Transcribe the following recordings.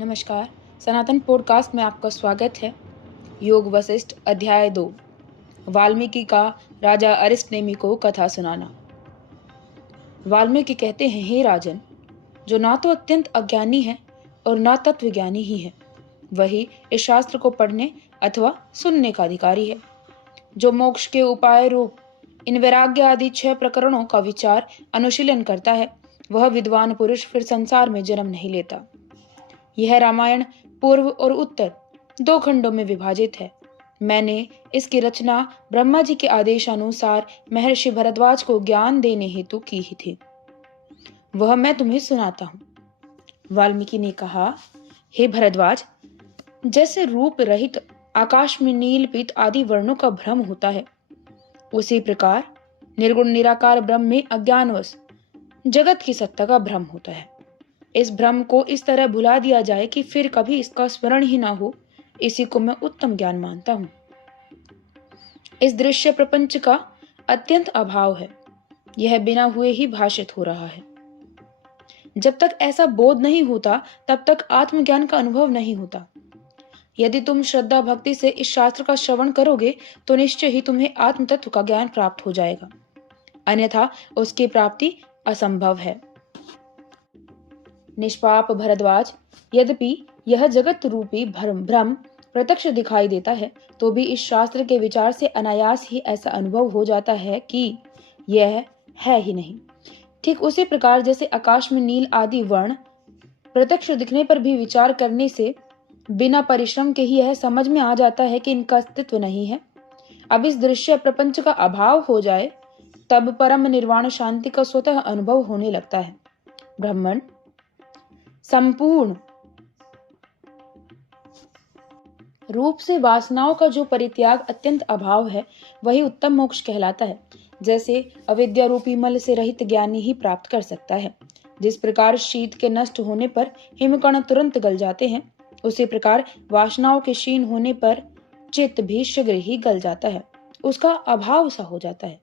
नमस्कार। सनातन पॉडकास्ट में आपका स्वागत है। योग वशिष्ठ अध्याय 2। वाल्मीकि का राजा अरिष्टनेमि को कथा सुनाना। वाल्मीकि कहते हैं, हे राजन, जो ना तो अत्यंत अज्ञानी है और ना तत्वज्ञानी ही है, वही इस शास्त्र को पढ़ने अथवा सुनने का अधिकारी है। जो मोक्ष के उपाय रूप इन वैराग्य आदि 6 प्रकरणों का विचार अनुशीलन करता है, वह विद्वान पुरुष फिर संसार में जन्म नहीं लेता। यह रामायण पूर्व और उत्तर 2 खंडों में विभाजित है। मैंने इसकी रचना ब्रह्मा जी के आदेशानुसार महर्षि भरद्वाज को ज्ञान देने हेतु की ही थी। वह मैं तुम्हें सुनाता हूँ। वाल्मीकि ने कहा, हे भरद्वाज, जैसे रूप रहित आकाश में नील पीत आदि वर्णों का भ्रम होता है, उसी प्रकार निर्गुण निराकार ब्रह्म में अज्ञानवश जगत की सत्ता का भ्रम होता है। इस भ्रम को इस तरह भुला दिया जाए कि फिर कभी इसका स्मरण ही ना हो, इसी को मैं उत्तम ज्ञान मानता हूँ। इस दृश्य प्रपंच का अत्यंत अभाव है। यह बिना हुए ही भाषित हो रहा है। जब तक ऐसा बोध नहीं होता, तब तक आत्मज्ञान का अनुभव नहीं होता। यदि तुम श्रद्धा भक्ति से इस शास्त्र का श्रवण करोगे तो निश्चय ही तुम्हें आत्म तत्व का ज्ञान प्राप्त हो जाएगा, अन्यथा उसकी प्राप्ति असंभव है। निष्पाप भरद्वाज, यद्यपि यह जगत रूपी भ्रम प्रत्यक्ष दिखाई देता है, तो भी इस शास्त्र के विचार से अनायास ही ऐसा अनुभव हो जाता है कि यह है ही नहीं। ठीक उसी प्रकार जैसे आकाश में नील आदि वर्ण प्रत्यक्ष दिखने पर भी विचार करने से बिना परिश्रम के ही यह समझ में आ जाता है कि इनका अस्तित्व नहीं है। अब इस दृश्य प्रपंच का अभाव हो जाए, तब परम निर्वाण शांति का स्वतः अनुभव होने लगता है। ब्राह्मण, संपूर्ण रूप से वासनाओं का जो परित्याग अत्यंत अभाव है, वही उत्तम मोक्ष कहलाता है। जैसे अविद्या रूपी मल से रहित ज्ञानी ही प्राप्त कर सकता है। जिस प्रकार शीत के नष्ट होने पर हिमकण तुरंत गल जाते हैं, उसी प्रकार वासनाओं के क्षीण होने पर चित्त भी शीघ्र ही गल जाता है, उसका अभाव सा हो जाता है।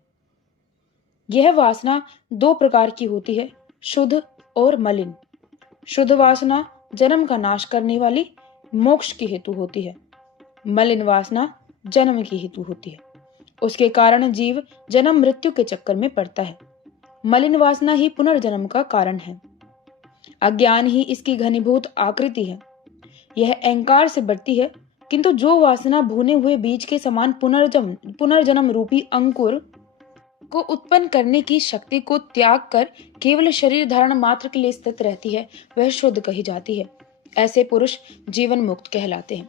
यह वासना 2 प्रकार की होती है, शुद्ध और मलिन। शुद्ध वासना जन्म का नाश करने वाली मोक्ष की हेतु होती है। मलिन वासना जन्म की हेतु होती है। उसके कारण जीव जन्म मृत्यु के चक्कर में पड़ता है। मलिन वासना ही पुनर्जन्म का कारण है। अज्ञान ही इसकी घनीभूत आकृति है। यह अहंकार से बढ़ती है, किंतु जो वासना भुने हुए बीज के समान पुनर्जन्म रूपी अंकुर को उत्पन्न करने की शक्ति को त्याग कर केवल शरीर धारण मात्र के लिए स्थित रहती है, वह शुद्ध कही जाती है। ऐसे पुरुष जीवन मुक्त कहलाते हैं।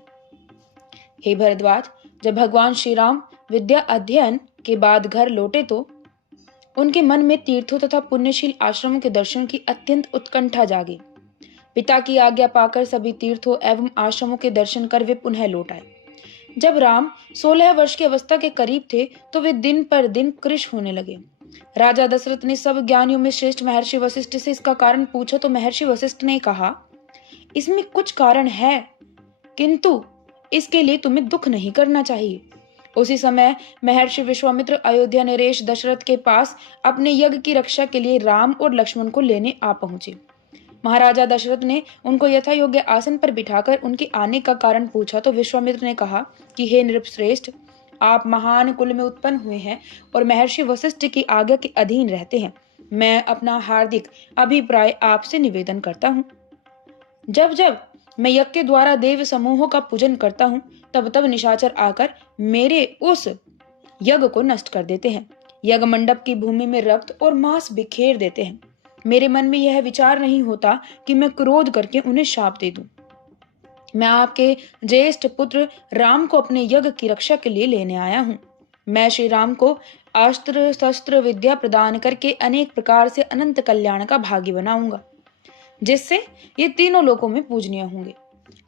हे भरद्वाज, जब भगवान श्री राम विद्या अध्ययन के बाद घर लौटे तो उनके मन में तीर्थों तथा पुण्यशील आश्रमों के दर्शन की अत्यंत उत्कंठा जागी। पिता की आज्ञा पाकर सभी तीर्थों एवं आश्रमों के दर्शन कर वे पुनः लौट आए। जब राम 16 वर्ष की अवस्था के करीब थे तो वे दिन पर दिन कृश होने लगे। राजा दशरथ ने सब ज्ञानियों में श्रेष्ठ महर्षि वशिष्ठ से इसका कारण पूछा तो महर्षि वशिष्ठ ने कहा, इसमें कुछ कारण है, किंतु इसके लिए तुम्हें दुख नहीं करना चाहिए। उसी समय महर्षि विश्वामित्र अयोध्या नरेश दशरथ के पास अपने यज्ञ की रक्षा के लिए राम और लक्ष्मण को लेने आ पहुंचे। महाराजा दशरथ ने उनको यथा योग्य आसन पर बिठाकर उनके आने का कारण पूछा तो विश्वामित्र ने कहा कि हे नृपश्रेष्ठ, आप महान कुल में उत्पन्न हुए हैं और महर्षि वशिष्ठ की आज्ञा के अधीन रहते हैं। मैं अपना हार्दिक अभिप्राय आपसे निवेदन करता हूँ। जब जब मैं यज्ञ के द्वारा देव समूहों का पूजन करता हूँ, तब तब निशाचर आकर मेरे उस यज्ञ को नष्ट कर देते हैं। यज्ञ मंडप की भूमि में रक्त और मांस बिखेर देते हैं। मेरे मन में यह विचार नहीं होता कि मैं क्रोध करके उन्हें शाप दे दूं। मैं आपके ज्येष्ठ पुत्र राम को अपने यज्ञ की रक्षा के लिए लेने आया हूँ। मैं श्री राम को अस्त्र शस्त्र विद्या प्रदान करके अनेक प्रकार से अनंत कल्याण का भागी बनाऊंगा, जिससे ये तीनों लोकों में पूजनीय होंगे।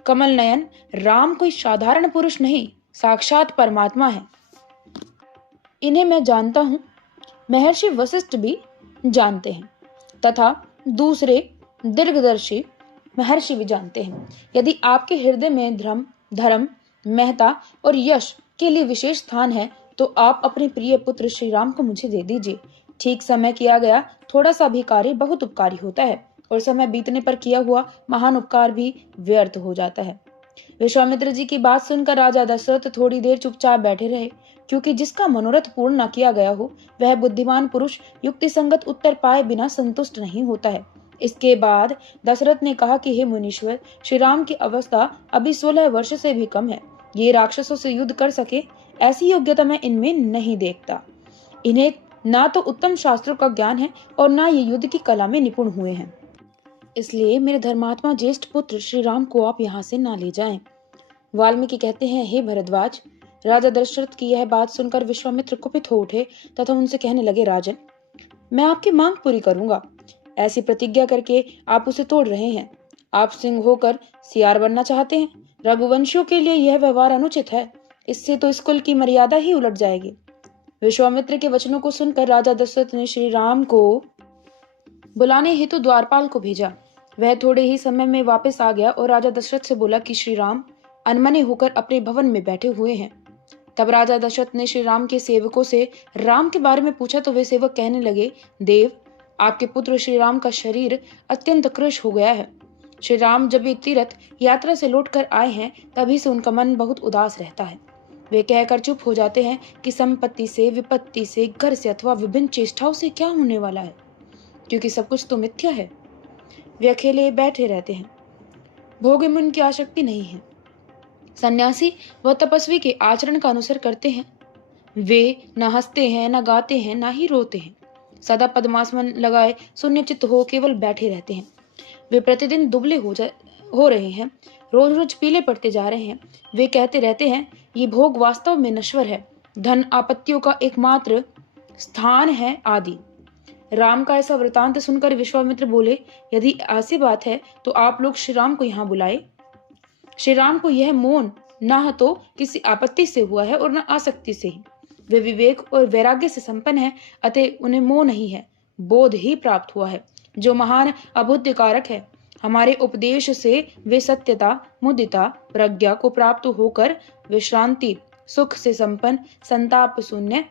कमल नयन राम कोई साधारण पुरुष नहीं, साक्षात परमात्मा है। इन्हें मैं जानता हूँ, महर्षि वशिष्ठ भी जानते हैं तथा दूसरे दीर्घदर्शी महर्षि भी जानते हैं। यदि आपके हृदय में धर्म, महता और यश के लिए विशेष स्थान है, तो आप अपने प्रिय पुत्र श्री राम को मुझे दे दीजिए। ठीक समय किया गया थोड़ा सा भी कार्य बहुत उपकारी होता है। और समय बीतने पर किया हुआ महान उपकार भी व्यर्थ हो जाता है। विश्वामित्र जी की बात सुनकर राजा दशरथ थोड़ी देर चुपचाप बैठे रहे, क्योंकि जिसका मनोरथ पूर्ण न किया गया हो वह बुद्धिमान पुरुष युक्ति संगत उत्तर पाए बिना संतुष्ट नहीं होता है। इसके बाद दशरथ ने कहा कि हे मुनीश्वर, श्री राम की अवस्था अभी 16 वर्ष से भी कम है। ये राक्षसों से युद्ध कर सके ऐसी योग्यता मैं इनमें नहीं देखता। इन्हें ना तो उत्तम शास्त्रों का ज्ञान है और ना ये युद्ध की कला में निपुण हुए हैं। इसलिए मेरे धर्मात्मा ज्येष्ठ पुत्र श्री राम को आप यहाँ से ना ले जाएं। वाल्मीकि कहते हैं, हे भरद्वाज, राजा दशरथ की यह बात सुनकर विश्वामित्र कुपित हो उठे तथा उनसे कहने लगे, राजन, मैं आपकी मांग पूरी करूंगा। ऐसी प्रतिज्ञा करके आप उसे तोड़ रहे हैं। आप सिंह होकर सियार बनना चाहते हैं। रघुवंशियों के लिए यह व्यवहार अनुचित है। इससे तो इस कुल की मर्यादा ही उलट जाएगी। विश्वामित्र के वचनों को सुनकर राजा दशरथ ने श्री राम को बुलाने हेतु द्वारपाल को भेजा। वह थोड़े ही समय में वापस आ गया और राजा दशरथ से बोला कि श्री राम अनमने होकर अपने भवन में बैठे हुए हैं। तब राजा दशरथ ने श्री राम के सेवकों से राम के बारे में पूछा तो वे सेवक कहने लगे, देव, आपके पुत्र श्री राम का शरीर अत्यंत कृश हो गया है। श्री राम जब ये तीर्थ यात्रा से लौटकर आए हैं तभी से उनका मन बहुत उदास रहता है। वे कहकर चुप हो जाते हैं कि संपत्ति से, विपत्ति से, घर से अथवा विभिन्न चेष्टाओं से क्या होने वाला है, क्योंकि सब कुछ तो मिथ्या है। वे अकेले बैठे रहते हैं। भोग में उनकी आसक्ति नहीं है। सन्यासी व तपस्वी के आचरण का अनुसर करते हैं। वे न हंसते हैं, न गाते हैं, न ही रोते हैं। सदा पद्मासन लगाए शून्यचित्त हो केवल बैठे रहते हैं। वे प्रतिदिन दुबले हो रहे हैं, रोज रोज पीले पड़ते जा रहे हैं। वे कहते रहते हैं, ये भोग वास्तव में नश्वर है, धन आपत्तियों का एकमात्र स्थान है आदि। राम का ऐसा वृतांत सुनकर विश्वामित्र बोले, यदि ऐसी बात है तो आप लोग श्री राम को यहाँ बुलाए। श्री राम को यह मोह न तो किसी आपत्ति से हुआ है और न आसक्ति से ही। वे विवेक और वैराग्य से संपन्न है, अतः उन्हें मोह नहीं है, बोध ही प्राप्त हुआ है, जो महान अबुद्धि कारक है। हमारे उपदेश से वे सत्यता, मुदिता, प्रज्ञा को प्राप्त होकर विश्रांति, सुख से संपन्न, संताप शून्य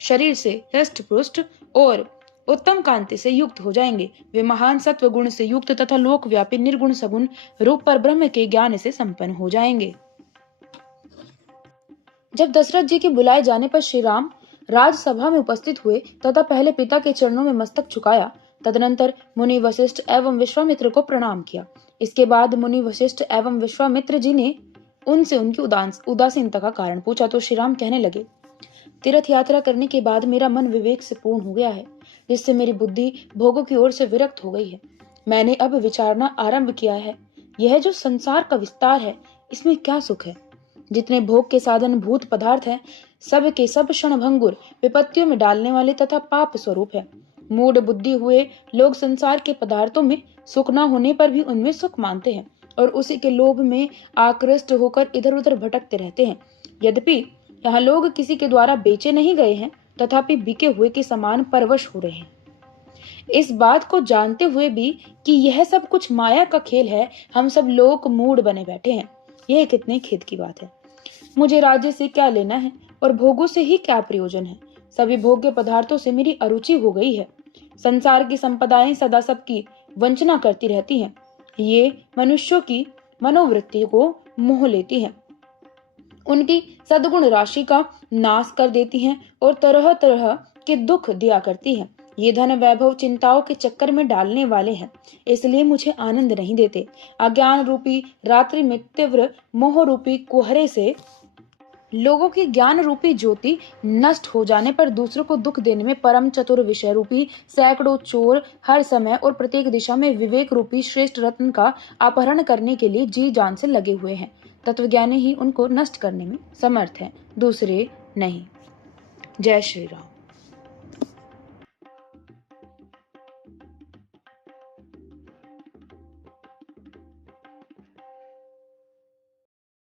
शरीर से हृष्ट पुष्ट और उत्तम कांति से युक्त हो जाएंगे। वे महान सत्व गुण से युक्त तथा लोकव्यापी निर्गुण सगुण रूप पर ब्रह्म के ज्ञान से संपन्न हो जाएंगे। जब दशरथ जी के बुलाए जाने पर श्री राम राजसभा में उपस्थित हुए तथा पहले पिता के चरणों में मस्तक झुकाया, तदनंतर मुनि वशिष्ठ एवं विश्वामित्र को प्रणाम किया। इसके बाद मुनि वशिष्ठ एवं विश्वामित्र जी ने उनसे उनकी उदासीनता का कारण पूछा तो श्री राम कहने लगे, तीर्थ यात्रा करने के बाद मेरा मन विवेक से पूर्ण हो गया है, जिससे मेरी बुद्धि भोगों की ओर से विरक्त हो गई है। मैंने अब विचारना आरंभ किया है, यह जो संसार का विस्तार है, इसमें क्या सुख है। जितने भोग के साधन भूत पदार्थ हैं, सब के सब क्षणभंगुर, विपत्तियों में डालने वाले तथा पाप स्वरूप है। मूढ़ बुद्धि हुए लोग संसार के पदार्थों में सुख न होने पर भी उनमें सुख मानते हैं और उसी के लोभ में आकृष्ट होकर इधर उधर भटकते रहते हैं। यद्यपि यहाँ लोग किसी के द्वारा बेचे नहीं गए हैं, तथापि बिके हुए के समान परवश हो रहे हैं। इस बात को जानते हुए भी कि यह सब कुछ माया का खेल है, हम सब लोग मूढ़ बने बैठे हैं। यह कितने खेद की बात है। मुझे राज्य से क्या लेना है और भोगों से ही क्या प्रयोजन है। सभी भोग्य पदार्थों से मेरी अरुचि हो गई है। संसार की संपदाएं सदा सबकी वंचना करती रहती हैं। ये मनुष्यों की मनोवृत्ति को मोह लेती हैं, उनकी सद्गुण राशि का नाश कर देती हैं और तरह तरह के दुख दिया करती हैं। ये धन वैभव चिंताओं के चक्कर में डालने वाले हैं, इसलिए मुझे आनंद नहीं देते। अज्ञान रूपी रात्रि में तीव्र मोह रूपी कुहरे से लोगों की ज्ञान रूपी ज्योति नष्ट हो जाने पर दूसरों को दुख देने में परम चतुर विषय रूपी सैकड़ों चोर हर समय और प्रत्येक दिशा में विवेक रूपी श्रेष्ठ रत्न का अपहरण करने के लिए जी जान से लगे हुए हैं। तत्वज्ञानी ही उनको नष्ट करने में समर्थ है, दूसरे नहीं। जय श्री राम।